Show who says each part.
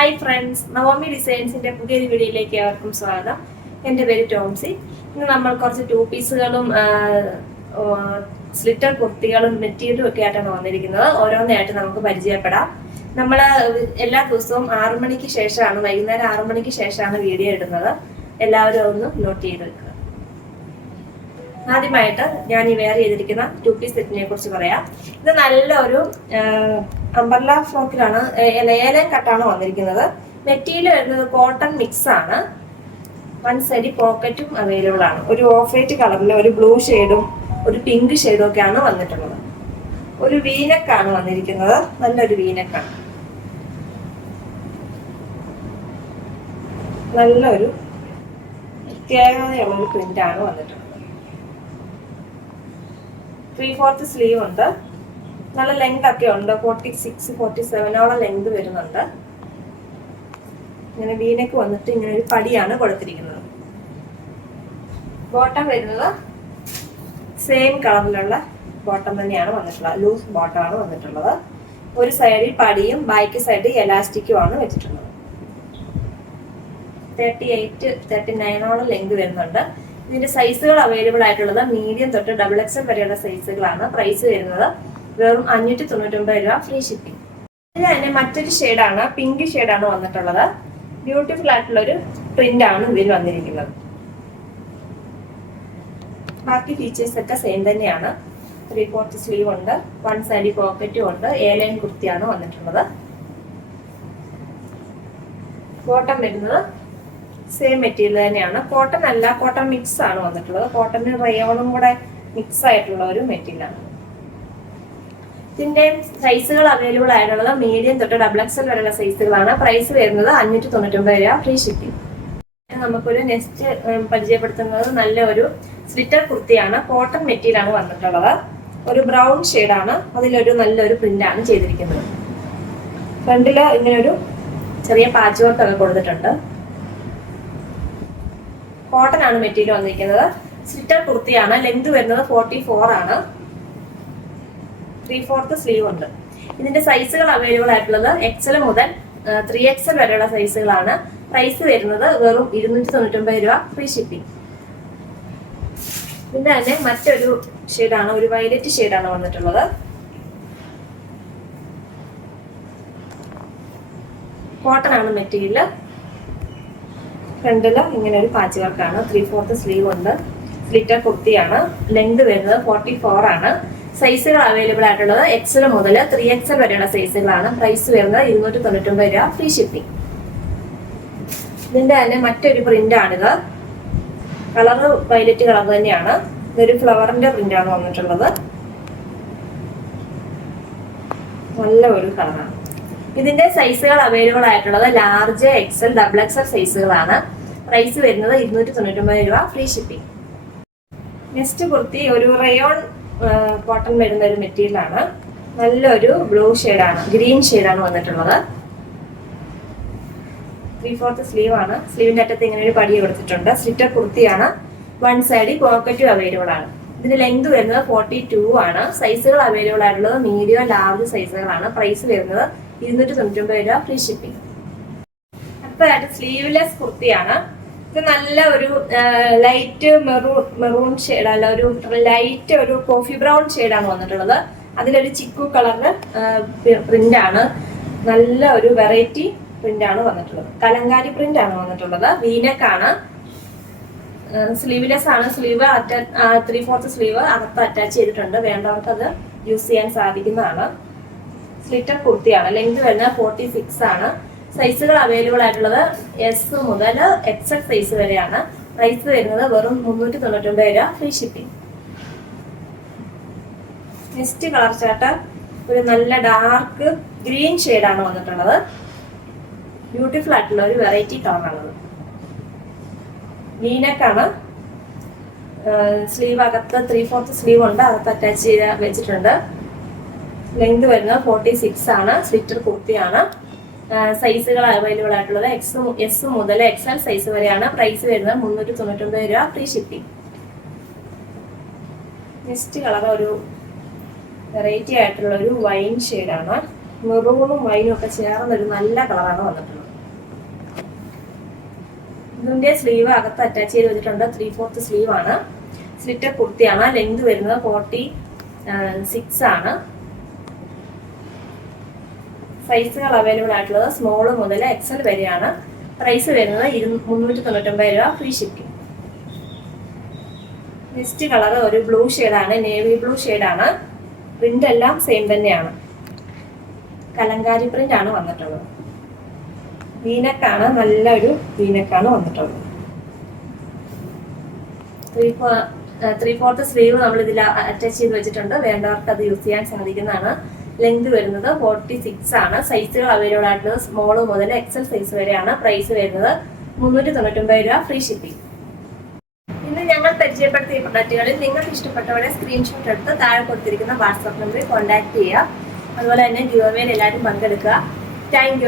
Speaker 1: Hi friends Naomi ഡിസൈൻസിന്റെ പുതിയൊരു വീഡിയോയിലേക്ക് ഏവർക്കും സ്വാഗതം. എന്റെ പേര് ടോംസി. ഇന്ന് നമ്മൾ കുറച്ച് ടൂ പീസുകളും സ്ലിറ്റർ കുർത്തികളും മെറ്റീരിയലും ഒക്കെ ആയിട്ടാണ് വന്നിരിക്കുന്നത്. ഓരോന്നായിട്ട് നമുക്ക് പരിചയപ്പെടാം. നമ്മൾ എല്ലാ ദിവസവും ആറു മണിക്ക് ശേഷമാണ് വൈകുന്നേരം ആറു മണിക്ക് ശേഷമാണ് വീഡിയോ ഇടുന്നത്. എല്ലാവരും ഒന്ന് നോട്ട് ചെയ്ത് വെക്കുക. ആദ്യമായിട്ട് ഞാൻ ഈ വെയർ ചെയ്തിരിക്കുന്ന ടു പീസ് സെറ്റിനെ കുറിച്ച് പറയാം. ഇത് നല്ല ഒരു അംബർല ഫ്രോക്കിലാണ് ഏലം കട്ടാണ് വന്നിരിക്കുന്നത്. മെറ്റീരിയൽ വരുന്നത് കോട്ടൺ മിക്സ് ആണ്. വൺ സൈഡ് പോക്കറ്റും അവൈലബിൾ ആണ്. ഒരു ഓഫ് വൈറ്റ് കളറിൽ ഒരു ബ്ലൂ ഷെയ്ഡും ഒരു പിങ്ക് ഷെയ്ഡും ഒക്കെയാണ് വന്നിട്ടുള്ളത്. ഒരു വീനക്കാണ് വന്നിരിക്കുന്നത്. നല്ലൊരു വീനക്കാണ്. നല്ലൊരു പ്രത്യേകതയുള്ള ഒരു പ്രിന്റ് ആണ് വന്നിട്ടുള്ളത്. ത്രീ ഫോർത്ത് സ്ലീവ് ഉണ്ട്. നല്ല ലെങ്ത് ഒക്കെ ഉണ്ട്. ഫോർട്ടി സിക്സ് ഫോർട്ടി സെവനോളം ലെങ്ത് വരുന്നുണ്ട്. ഇങ്ങനെ വീനക്ക് വന്നിട്ട് ഇങ്ങനെ ഒരു പടിയാണ് കൊടുത്തിരിക്കുന്നത്. ബോട്ടം വരുന്നത് സെയിം കളറിലുള്ള ബോട്ടം തന്നെയാണ് വന്നിട്ടുള്ളത്. ലൂസ് ബോട്ടം ആണ് വന്നിട്ടുള്ളത്. ഒരു സൈഡിൽ പടിയും ബാക്കി സൈഡിൽ എലാസ്റ്റിക്കും ആണ് വെച്ചിട്ടുള്ളത്. തേർട്ടി എയ്റ്റ് തേർട്ടി നയനോളം ലെങ്ത് വരുന്നുണ്ട്. ഇതിന്റെ സൈസുകൾ അവൈലബിൾ ആയിട്ടുള്ളത് മീഡിയം തൊട്ട് ഡബിൾ എക്സ് എം വരെയുള്ള സൈസുകളാണ് പ്രൈസ് വരുന്നത് വെറും അഞ്ഞൂറ്റി തൊണ്ണൂറ്റൊമ്പത് രൂപ ഫ്രീ ഷിപ്പിംഗ് ഇത് തന്നെ മറ്റൊരു ഷെയ്ഡാണ് പിങ്ക് ഷെയ്ഡാണ് വന്നിട്ടുള്ളത്. ബ്യൂട്ടിഫുൾ ആയിട്ടുള്ള ഒരു പ്രിന്റ് ആണ് ഇതിൽ വന്നിരിക്കുന്നത്. ബാക്കി ഫീച്ചേഴ്സ് ഒക്കെ സെയിം തന്നെയാണ്. ത്രീ ഫോർത്ത് സ്ലീവ് ഉണ്ട് വൺ സൈഡ് പോക്കറ്റും ഉണ്ട് എ ലൈൻ കുർത്തിയാണ് വന്നിട്ടുള്ളത്. ബോട്ടം വരുന്നത് സെയിം മെറ്റീരിയൽ തന്നെയാണ്. കോട്ടൺ അല്ല കോട്ടൺ മിക്സ് ആണ് വന്നിട്ടുള്ളത്. കോട്ടണിന് റയോണും കൂടെ മിക്സ് ആയിട്ടുള്ള ഒരു മെറ്റീരിയൽ ഇതിന്റെ സൈസുകൾ അവൈലബിൾ ആയിട്ടുള്ളത് മീഡിയം തൊട്ട് ഡബിൾ എക്സൽ വരെയുള്ള സൈസുകളാണ് പ്രൈസ് വരുന്നത് അഞ്ഞൂറ്റി തൊണ്ണൂറ്റൊമ്പത് രൂപ ഫ്രീ ഷിപ്പിംഗ് നമുക്കൊരു നെക്സ്റ്റ് പരിചയപ്പെടുത്തുന്നത് നല്ല ഒരു സ്ലിറ്റർ കുർത്തിയാണ്. കോട്ടൺ മെറ്റീരിയൽ ആണ് വന്നിട്ടുള്ളത്. ഒരു ബ്രൗൺ ആണ്. അതിലൊരു നല്ലൊരു പ്രിന്റാണ് ചെയ്തിരിക്കുന്നത്. ഫ്രണ്ടിൽ ഇങ്ങനെ ഒരു ചെറിയ പാച്ച് വർക്ക് ഒക്കെ കൊടുത്തിട്ടുണ്ട്. കോട്ടൺ ആണ് മെറ്റീരിയൽ വന്നിരിക്കുന്നത്. സ്വിറ്റർ കുർത്തിയാണ്. ലെങ്ത് വരുന്നത് ഫോർട്ടി ഫോർ ആണ്. ത്രീ ഫോർത്ത് സ്ലീവ് ഉണ്ട്. ഇതിന്റെ സൈസുകൾ അവൈലബിൾ ആയിട്ടുള്ളത് എക്സൽ മുതൽ ത്രീ എക്സൽ വരെയുള്ള സൈസുകളാണ് പ്രൈസ് വരുന്നത് വെറും ഇരുന്നൂറ്റി തൊണ്ണൂറ്റൊമ്പത് രൂപ ഫ്രീ ഷിപ്പിംഗ് ഇതിന്റെ തന്നെ മറ്റൊരു ഷെയ്ഡാണ് ഒരു വയലറ്റ് ഷെയ്ഡാണ് വന്നിട്ടുള്ളത്. കോട്ടൺ ആണ് മെറ്റീരിയൽ ഫ്രണ്ടിൽ ഇങ്ങനെ ഒരു പാച്ച് വർക്കാണ് ത്രീ ഫോർത്ത് സ്ലീവ് ഉണ്ട്. സ്ലിറ്റർ കുർത്തിയാണ്. ലെങ്ത് വരുന്നത് ഫോർട്ടി ഫോർ ആണ്. സൈസുകൾ അവൈലബിൾ ആയിട്ടുള്ളത് എക്സൽ മുതൽ ത്രീ എക്സൽ വരെയുള്ള സൈസുകളാണ്. പ്രൈസ് വരുന്നത് ഇരുന്നൂറ്റി തൊണ്ണൂറ്റൊമ്പത് രൂപ ഫ്രീ ഷിപ്പിംഗ് ഇതിന്റെ തന്നെ മറ്റൊരു പ്രിന്റ് ആണിത്. കളർ വയലറ്റ് കളർ തന്നെയാണ്. ഇതൊരു ഫ്ലവറിന്റെ പ്രിന്റ് ആണ് വന്നിട്ടുള്ളത്. നല്ല ഒരു കളറാണ് ഇതിന്റെ സൈസുകൾ അവൈലബിൾ ആയിട്ടുള്ളത് ലാർജ് എക്സൽ ഡബിൾ എക്സൽ സൈസുകളാണ്. പ്രൈസ് വരുന്നത് ഇരുന്നൂറ്റി തൊണ്ണൂറ്റൊമ്പത് രൂപ ഫ്രീ ഷിപ്പിംഗ് നെക്സ്റ്റ് കുർത്തി ഒരു റയോൺ കോട്ടൺ വരുന്ന ഒരു മെറ്റീരിയൽ ആണ്. നല്ലൊരു ബ്ലൂ ആണ് ഗ്രീൻ ആണ് വന്നിട്ടുള്ളത്. ത്രീ ഫോർത്ത് സ്ലീവ് ആണ്. സ്ലീവിന്റെ അറ്റത്ത് ഇങ്ങനെ ഒരു പടി കൊടുത്തിട്ടുണ്ട്. സ്ലിറ്റർ കുർത്തിയാണ്. വൺ സൈഡിൽ പോക്കറ്റും അവൈലബിൾ ആണ്. ഇതിന്റെ ലെങ്ത് വരുന്നത് ഫോർട്ടി ടു ആണ്. സൈസുകൾ അവൈലബിൾ ആയിട്ടുള്ളത് മീഡിയം ലാർജ് സൈസുകളാണ് പ്രൈസ് വരുന്നത് ഇരുന്നൂറ്റി തൊണ്ണൂറ്റൊമ്പത് രൂപ ഫ്രീ ഷിപ്പിംഗ് അടുത്തതായിട്ട് സ്ലീവ്ലെസ് കുർത്തിയാണ്. ഇത് നല്ല ഒരു ലൈറ്റ് മെറൂൺ മെറൂൺ ഷെയ്ഡ് അല്ല ഒരു ലൈറ്റ് ഒരു കോഫി ബ്രൗൺ ഷെയ്ഡാണ് വന്നിട്ടുള്ളത്. അതിലൊരു ചിക്കു കളറിന് പ്രിന്റ് ആണ്. നല്ല ഒരു വെറൈറ്റി പ്രിന്റ് ആണ് വന്നിട്ടുള്ളത്. കലങ്കാരി പ്രിന്റ് ആണ് വന്നിട്ടുള്ളത്. ആണ്. സ്ലീവ്ലെസ് ആണ്. സ്ലീവ് ത്രീ ഫോർത്ത് സ്ലീവ് അകത്ത് അറ്റാച്ച് ചെയ്തിട്ടുണ്ട്. വേണ്ടവർക്ക് അത് യൂസ് ചെയ്യാൻ സാധിക്കുന്നതാണ്. സ്ലിറ്റർ കുർത്തിയാണ്. ലെങ്ത് വരുന്നത് ഫോർട്ടി സിക്സ് ആണ്. സൈസുകൾ അവൈലബിൾ ആയിട്ടുള്ളത് എസ് മുതൽ എക്സ് എക്സ് സൈസ് വരെയാണ്. പ്രൈസ് വരുന്നത് വെറും മുന്നൂറ്റി തൊണ്ണൂറ്റൊമ്പത് രൂപ free shipping next colour chart ഒരു നല്ല ഡാർക്ക് ഗ്രീൻ ആണ് വന്നിട്ടുള്ളത്. ബ്യൂട്ടിഫുൾ ആയിട്ടുള്ള ഒരു വെറൈറ്റി കളറാണത് വീനക്കാണ് സ്ലീവ് അകത്ത് ത്രീ ഫോർത്ത് സ്ലീവ് ഉണ്ട്. അകത്ത് അറ്റാച്ച് ചെയ്ത് വെച്ചിട്ടുണ്ട്. ലെങ്ത് വരുന്നത് ഫോർട്ടി സിക്സ് ആണ്. സ്വിറ്റർ കുർത്തിയാണ് സൈസുകൾ അവൈലബിൾ ആയിട്ടുള്ളത് എക്സ് എസ് മുതൽ എക്സ് എൽ സൈസ് വരെയാണ്. പ്രൈസ് വരുന്നത് മുന്നൂറ്റി തൊണ്ണൂറ്റൊമ്പത് രൂപ ഫ്രീ ഷിപ്പിംഗ് നെക്സ്റ്റ് കളർ ഒരു വെറൈറ്റി ആയിട്ടുള്ള ഒരു വൈൻ ഷെയ്ഡാണ് മെറൂണും വൈനും ഒക്കെ ചേർന്ന ഒരു നല്ല കളറാണ് വന്നിട്ടുള്ളത്. ഇതിന്റെ സ്ലീവ് അകത്ത് അറ്റാച്ച് ചെയ്ത് വെച്ചിട്ടുണ്ട് ത്രീ ഫോർത്ത് സ്ലീവ് ആണ്. സ്ലിറ്റർ കുർത്തിയാണ്. ലെങ്ത് വരുന്നത് ഫോർട്ടി സിക്സ് ആണ്. സൈസുകൾ അവൈലബിൾ ആയിട്ടുള്ളത് സ്മോൾ മുതൽ എക്സൽ വരെയാണ്. പ്രൈസ് വരുന്നത് ഇരു- മുന്നൂറ്റി തൊണ്ണൂറ്റൊമ്പത് രൂപ ഫ്രീ ഷിപ്പിംഗ് നെക്സ്റ്റ് കളർ ഒരു ബ്ലൂ ഷെയ്ഡാണ് നേവി ബ്ലൂ ഷെയ്ഡാണ് പ്രിന്റ് എല്ലാം സെയിം തന്നെയാണ്. കലങ്കാരി പ്രിന്റ് ആണ് വന്നിട്ടുള്ളത്. വീനക്കാണ് നല്ലൊരു വീനക്കാണ് വന്നിട്ടുള്ളത്. ത്രീ ത്രീ ഫോർത്ത് സ്ലീവ് നമ്മൾ ഇതിൽ അറ്റാച്ച് ചെയ്ത് വെച്ചിട്ടുണ്ട്. വേണ്ടവർക്ക് അത് യൂസ് ചെയ്യാൻ സാധിക്കുന്നതാണ്. ലെങ്ത് വരുന്നത് ഫോർട്ടി സിക്സ് ആണ്. സൈസുകൾ അവൈലബിൾ ആയിട്ടുള്ളത് സ്മോൾ മുതൽ എക്സൽ സൈസ് വരെയാണ് പ്രൈസ് വരുന്നത്. മുന്നൂറ്റി തൊണ്ണൂറ്റൊമ്പത് രൂപ ഫ്രീ ഷിപ്പിംഗ് ഇന്ന് ഞങ്ങൾ പരിചയപ്പെടുത്തിയ പ്രൊഡക്റ്റുകളിൽ നിങ്ങൾക്ക് ഇഷ്ടപ്പെട്ടവരെ സ്ക്രീൻഷോട്ട് എടുത്ത് താഴെ കൊടുത്തിരിക്കുന്ന വാട്സാപ്പ് നമ്പറിൽ കോൺടാക്ട് ചെയ്യുക. അതുപോലെ തന്നെ ഗിവ് എല്ലാവരും പങ്കെടുക്കുക. താങ്ക്